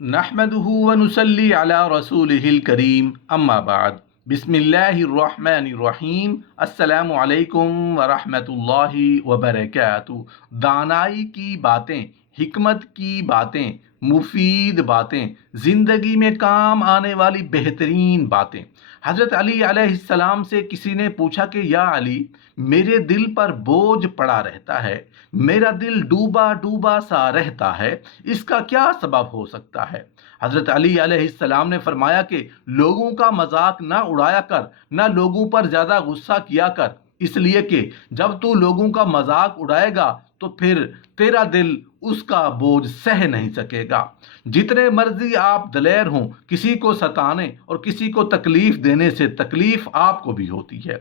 نحمده ونصلي على رسوله الكريم اما بعد بسم اللہ الرحمن الرحیم السلام علیکم ورحمۃ اللہ وبرکاتہ۔ دانائی کی باتیں، حکمت کی باتیں، مفید باتیں، زندگی میں کام آنے والی بہترین باتیں۔ حضرت علی علیہ السلام سے کسی نے پوچھا کہ یا علی، میرے دل پر بوجھ پڑا رہتا ہے، میرا دل ڈوبا ڈوبا سا رہتا ہے، اس کا کیا سبب ہو سکتا ہے؟ حضرت علی علیہ السلام نے فرمایا کہ لوگوں کا مذاق نہ اڑایا کر، نہ لوگوں پر زیادہ غصہ کیا کر، اس لیے کہ جب تو لوگوں کا مذاق اڑائے گا تو پھر تیرا دل اس کا بوجھ سہ نہیں سکے گا۔ جتنے مرضی آپ دلیر ہوں، کسی کو ستانے اور کسی کو تکلیف دینے سے تکلیف آپ کو بھی ہوتی ہے۔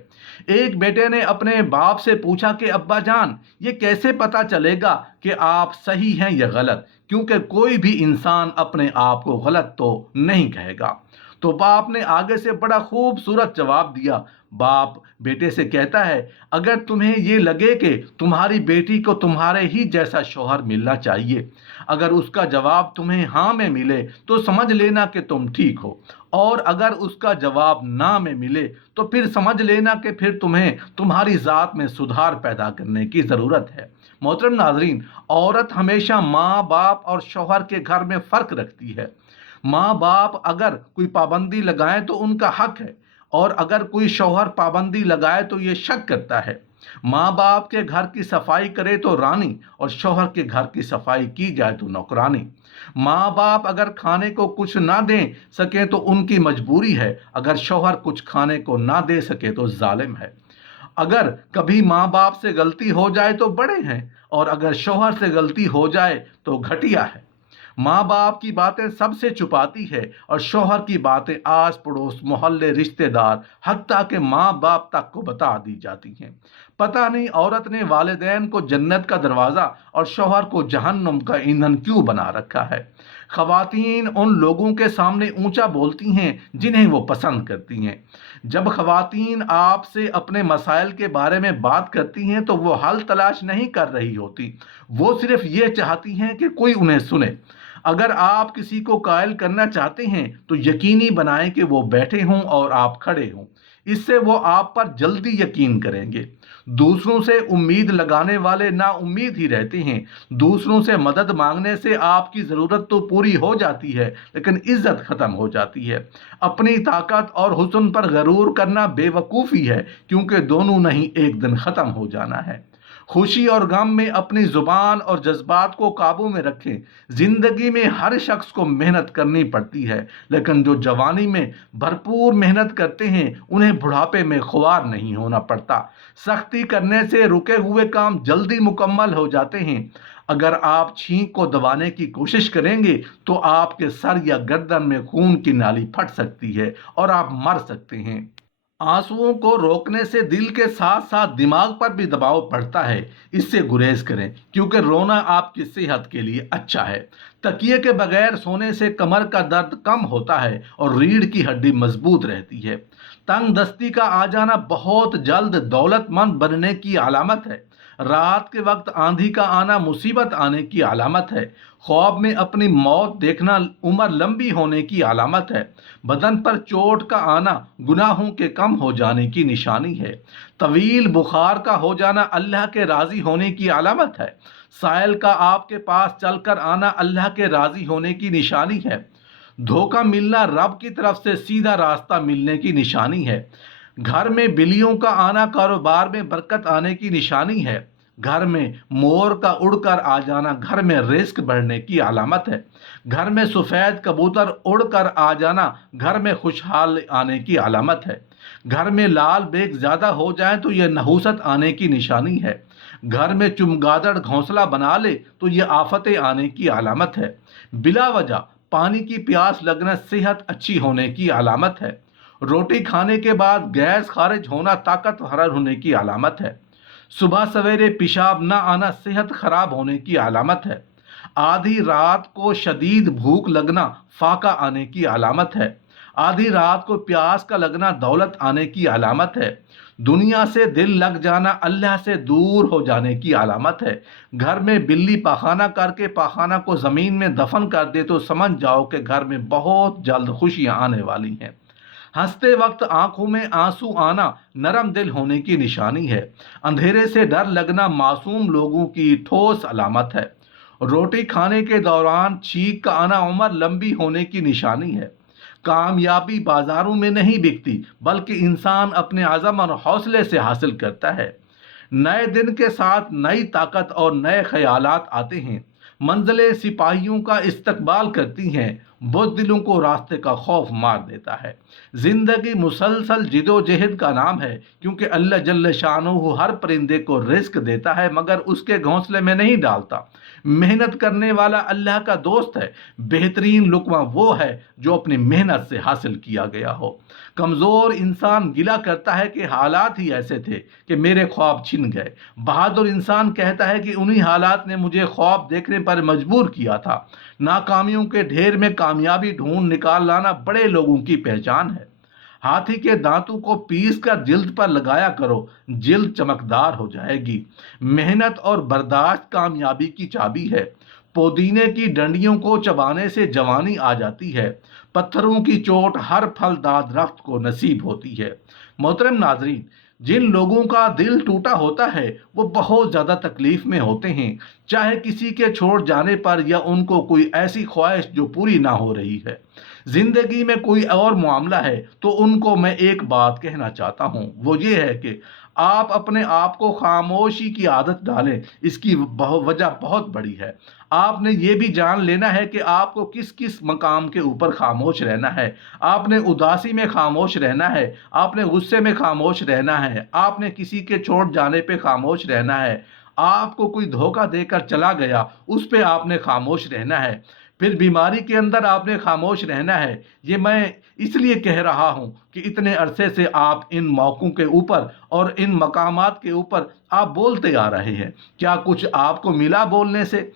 ایک بیٹے نے اپنے باپ سے پوچھا کہ ابا جان، یہ کیسے پتا چلے گا کہ آپ صحیح ہیں یا غلط؟ کیونکہ کوئی بھی انسان اپنے آپ کو غلط تو نہیں کہے گا۔ تو باپ نے آگے سے بڑا خوبصورت جواب دیا۔ باپ بیٹے سے کہتا ہے، اگر تمہیں یہ لگے کہ تمہاری بیٹی کو تمہارے ہی جیسا شوہر ملنا چاہیے، اگر اس کا جواب تمہیں ہاں میں ملے تو سمجھ لینا کہ تم ٹھیک ہو، اور اگر اس کا جواب نہ میں ملے تو پھر سمجھ لینا کہ پھر تمہیں تمہاری ذات میں سدھار پیدا کرنے کی ضرورت ہے۔ محترم ناظرین، عورت ہمیشہ ماں باپ اور شوہر کے گھر میں فرق رکھتی ہے۔ ماں باپ اگر کوئی پابندی لگائیں تو ان کا حق ہے، اور اگر کوئی شوہر پابندی لگائے تو یہ شک کرتا ہے۔ ماں باپ کے گھر کی صفائی کرے تو رانی، اور شوہر کے گھر کی صفائی کی جائے تو نوکرانی۔ ماں باپ اگر کھانے کو کچھ نہ دے سکیں تو ان کی مجبوری ہے، اگر شوہر کچھ کھانے کو نہ دے سکے تو ظالم ہے۔ اگر کبھی ماں باپ سے غلطی ہو جائے تو بڑے ہیں، اور اگر شوہر سے غلطی ہو جائے تو گھٹیا ہے۔ ماں باپ کی باتیں سب سے چھپاتی ہے، اور شوہر کی باتیں آس پڑوس، محلے، رشتہ دار، حتیٰ کہ ماں باپ تک کو بتا دی جاتی ہیں۔ پتہ نہیں عورت نے والدین کو جنت کا دروازہ اور شوہر کو جہنم کا ایندھن کیوں بنا رکھا ہے۔ خواتین ان لوگوں کے سامنے اونچا بولتی ہیں جنہیں وہ پسند کرتی ہیں۔ جب خواتین آپ سے اپنے مسائل کے بارے میں بات کرتی ہیں تو وہ حل تلاش نہیں کر رہی ہوتی، وہ صرف یہ چاہتی ہیں کہ کوئی انہیں سنے۔ اگر آپ کسی کو قائل کرنا چاہتے ہیں تو یقینی بنائیں کہ وہ بیٹھے ہوں اور آپ کھڑے ہوں، اس سے وہ آپ پر جلدی یقین کریں گے۔ دوسروں سے امید لگانے والے نا امید ہی رہتے ہیں۔ دوسروں سے مدد مانگنے سے آپ کی ضرورت تو پوری ہو جاتی ہے لیکن عزت ختم ہو جاتی ہے۔ اپنی طاقت اور حسن پر غرور کرنا بے وقوفی ہے، کیونکہ دونوں نہیں ایک دن ختم ہو جانا ہے۔ خوشی اور غم میں اپنی زبان اور جذبات کو قابو میں رکھیں۔ زندگی میں ہر شخص کو محنت کرنی پڑتی ہے، لیکن جو جوانی میں بھرپور محنت کرتے ہیں انہیں بڑھاپے میں خوار نہیں ہونا پڑتا۔ سختی کرنے سے رکے ہوئے کام جلدی مکمل ہو جاتے ہیں۔ اگر آپ چھینک کو دبانے کی کوشش کریں گے تو آپ کے سر یا گردن میں خون کی نالی پھٹ سکتی ہے اور آپ مر سکتے ہیں۔ آنسوؤں کو روکنے سے دل کے ساتھ ساتھ دماغ پر بھی دباؤ پڑتا ہے، اس سے گریز کریں، کیونکہ رونا آپ کی صحت کے لیے اچھا ہے۔ تکیے کے بغیر سونے سے کمر کا درد کم ہوتا ہے اور ریڑھ کی ہڈی مضبوط رہتی ہے۔ تنگ دستی کا آ جانا بہت جلد دولت مند بننے کی علامت ہے۔ رات کے وقت آندھی کا آنا مصیبت آنے کی علامت ہے۔ خواب میں اپنی موت دیکھنا عمر لمبی ہونے کی علامت ہے۔ بدن پر چوٹ کا آنا گناہوں کے کم ہو جانے کی نشانی ہے۔ طویل بخار کا ہو جانا اللہ کے راضی ہونے کی علامت ہے۔ سائل کا آپ کے پاس چل کر آنا اللہ کے راضی ہونے کی نشانی ہے۔ دھوکہ ملنا رب کی طرف سے سیدھا راستہ ملنے کی نشانی ہے۔ گھر میں بلیوں کا آنا کاروبار میں برکت آنے کی نشانی ہے۔ گھر میں مور کا اڑ کر آ جانا گھر میں رزق بڑھنے کی علامت ہے۔ گھر میں سفید کبوتر اڑ کر آ جانا گھر میں خوشحال آنے کی علامت ہے۔ گھر میں لال بیگ زیادہ ہو جائیں تو یہ نحوست آنے کی نشانی ہے۔ گھر میں چمگادڑ گھونسلہ بنا لے تو یہ آفتیں آنے کی علامت ہے۔ بلا وجہ پانی کی پیاس لگنا صحت اچھی ہونے کی علامت ہے۔ روٹی کھانے کے بعد گیس خارج ہونا طاقتور ہونے کی علامت ہے۔ صبح سویرے پیشاب نہ آنا صحت خراب ہونے کی علامت ہے۔ آدھی رات کو شدید بھوک لگنا فاقہ آنے کی علامت ہے۔ آدھی رات کو پیاس کا لگنا دولت آنے کی علامت ہے۔ دنیا سے دل لگ جانا اللہ سے دور ہو جانے کی علامت ہے۔ گھر میں بلی پاخانہ کر کے پاخانہ کو زمین میں دفن کر دے تو سمجھ جاؤ کہ گھر میں بہت جلد خوشیاں آنے والی ہیں۔ ہنستے وقت آنکھوں میں آنسو آنا نرم دل ہونے کی نشانی ہے۔ اندھیرے سے ڈر لگنا معصوم لوگوں کی ٹھوس علامت ہے۔ روٹی کھانے کے دوران چھینک کا آنا عمر لمبی ہونے کی نشانی ہے۔ کامیابی بازاروں میں نہیں بکتی بلکہ انسان اپنے عزم اور حوصلے سے حاصل کرتا ہے۔ نئے دن کے ساتھ نئی طاقت اور نئے خیالات آتے ہیں۔ منزلیں سپاہیوں کا استقبال کرتی ہیں، بزدلوں کو راستے کا خوف مار دیتا ہے۔ زندگی مسلسل جد و جہد کا نام ہے، کیونکہ اللہ جل شانہ ہر پرندے کو رزق دیتا ہے مگر اس کے گھونسلے میں نہیں ڈالتا۔ محنت کرنے والا اللہ کا دوست ہے۔ بہترین لقمہ وہ ہے جو اپنی محنت سے حاصل کیا گیا ہو۔ کمزور انسان گلہ کرتا ہے کہ حالات ہی ایسے تھے کہ میرے خواب چھن گئے۔ بہادر انسان کہتا ہے کہ انہی حالات نے مجھے خواب دیکھنے پر مجبور کیا تھا۔ ناکامیوں کے ڈھیر میں کامیابی ڈھونڈ نکال لانا بڑے لوگوں کی پہچان ہے۔ ہاتھی کے دانتوں کو پیس کر جلد پر لگایا کرو، جلد چمکدار ہو جائے گی۔ محنت اور برداشت کامیابی کی چابی ہے۔ پودینے کی ڈنڈیوں کو چبانے سے جوانی آ جاتی ہے۔ پتھروں کی چوٹ ہر پھلدار درخت کو نصیب ہوتی ہے۔ محترم ناظرین، جن لوگوں کا دل ٹوٹا ہوتا ہے وہ بہت زیادہ تکلیف میں ہوتے ہیں، چاہے کسی کے چھوڑ جانے پر یا ان کو کوئی ایسی خواہش جو پوری نہ ہو رہی ہے۔ زندگی میں کوئی اور معاملہ ہے تو ان کو میں ایک بات کہنا چاہتا ہوں، وہ یہ ہے کہ آپ اپنے آپ کو خاموشی کی عادت ڈالیں۔ اس کی وجہ بہت بڑی ہے۔ آپ نے یہ بھی جان لینا ہے کہ آپ کو کس کس مقام کے اوپر خاموش رہنا ہے۔ آپ نے اداسی میں خاموش رہنا ہے، آپ نے غصے میں خاموش رہنا ہے، آپ نے کسی کے چھوڑ جانے پہ خاموش رہنا ہے، آپ کو کوئی دھوکہ دے کر چلا گیا اس پہ آپ نے خاموش رہنا ہے، پھر بیماری کے اندر آپ نے خاموش رہنا ہے۔ یہ میں اس لیے کہہ رہا ہوں کہ اتنے عرصے سے آپ ان موقعوں کے اوپر اور ان مقامات کے اوپر آپ بولتے آ رہے ہیں۔ کیا کچھ آپ کو ملا بولنے سے؟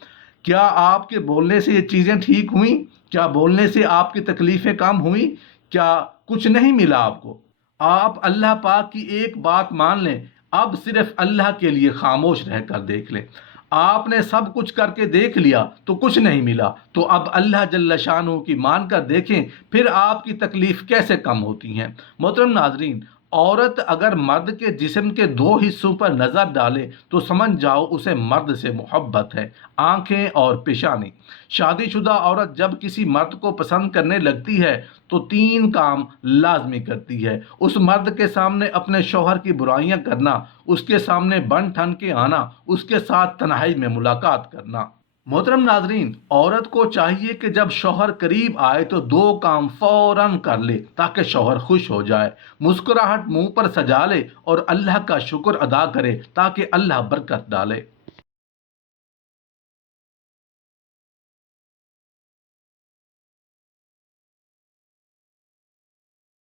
کیا آپ کے بولنے سے یہ چیزیں ٹھیک ہوئیں؟ کیا بولنے سے آپ کی تکلیفیں کم ہوئیں؟ کیا کچھ نہیں ملا آپ کو؟ آپ اللہ پاک کی ایک بات مان لیں، اب صرف اللہ کے لیے خاموش رہ کر دیکھ لیں۔ آپ نے سب کچھ کر کے دیکھ لیا تو کچھ نہیں ملا، تو اب اللہ جل شانہ کی مان کر دیکھیں، پھر آپ کی تکلیف کیسے کم ہوتی ہیں۔ محترم ناظرین، عورت اگر مرد کے جسم کے دو حصوں پر نظر ڈالے تو سمجھ جاؤ اسے مرد سے محبت ہے، آنکھیں اور پیشانی۔ شادی شدہ عورت جب کسی مرد کو پسند کرنے لگتی ہے تو تین کام لازمی کرتی ہے: اس مرد کے سامنے اپنے شوہر کی برائیاں کرنا، اس کے سامنے بن ٹھن کے آنا، اس کے ساتھ تنہائی میں ملاقات کرنا۔ محترم ناظرین، عورت کو چاہیے کہ جب شوہر قریب آئے تو دو کام فوراً کر لے تاکہ شوہر خوش ہو جائے۔ مسکراہٹ منہ پر سجا لے اور اللہ کا شکر ادا کرے تاکہ اللہ برکت ڈالے۔